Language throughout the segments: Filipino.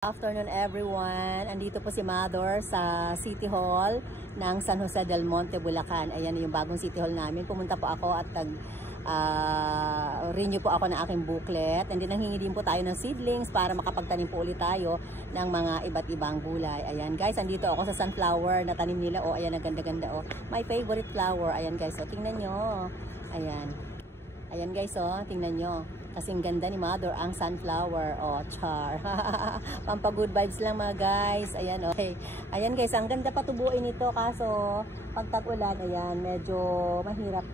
Afternoon everyone. Andito po si Mother sa City Hall ng San Jose del Monte, Bulacan. Ayan yung bagong City Hall namin. Pumunta po ako at renew po ako ng aking booklet. And then nanghingi din po tayo ng seedlings para makapagtanim po ulit tayo ng mga iba't ibang gulay. Ayan guys, andito ako sa sunflower na tanim nila. Oh, ayan, ang ganda-ganda. Oh, my favorite flower. Ayan guys, oh, tingnan nyo. Ayan. Ayan guys, oh, tingnan nyo. Kasing ganda ni Mother ang sunflower. Oh, char. Pampa good vibes lang mga guys. Ayan, okay. Ayan guys, ang ganda patubuin ito. Kaso, pag tag-ulan, ayan, medyo mahirap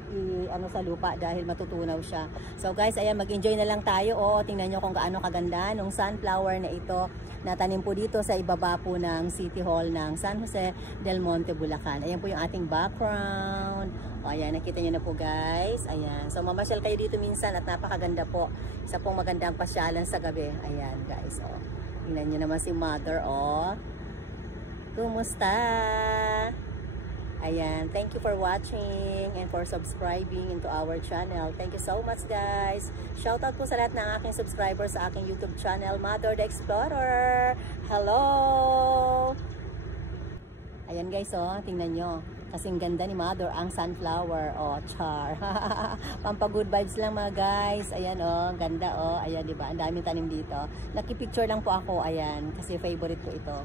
ano sa lupa dahil matutunaw siya. So guys, ayan, mag-enjoy na lang tayo. Oh, tingnan nyo kung gaano kaganda nung sunflower na ito. Natanim po dito sa ibaba po ng City Hall ng San Jose del Monte, Bulacan. Ayan po yung ating background. O, ayan, nakita nyo na po guys. Ayan. So, mamasyal kayo dito minsan at napakaganda po. Isa pong magandang pasyalan sa gabi. Ayan guys. O, tingnan nyo naman si Mother. O, kumusta? Ayan. Thank you for watching and for subscribing into our channel. Thank you so much guys. Shoutout po sa lahat ng aking subscribers sa aking YouTube channel, Mother the Explorer. Hello! Ayan guys, oh, tingnan nyo. Kasing ganda ni Mother ang sunflower. Oh, char. Pampa good vibes lang mga guys. Ayan, oh, ganda, oh. Ayan, diba? Ang daming tanim dito. Nakipicture lang po ako, ayan, kasi favorite ko ito.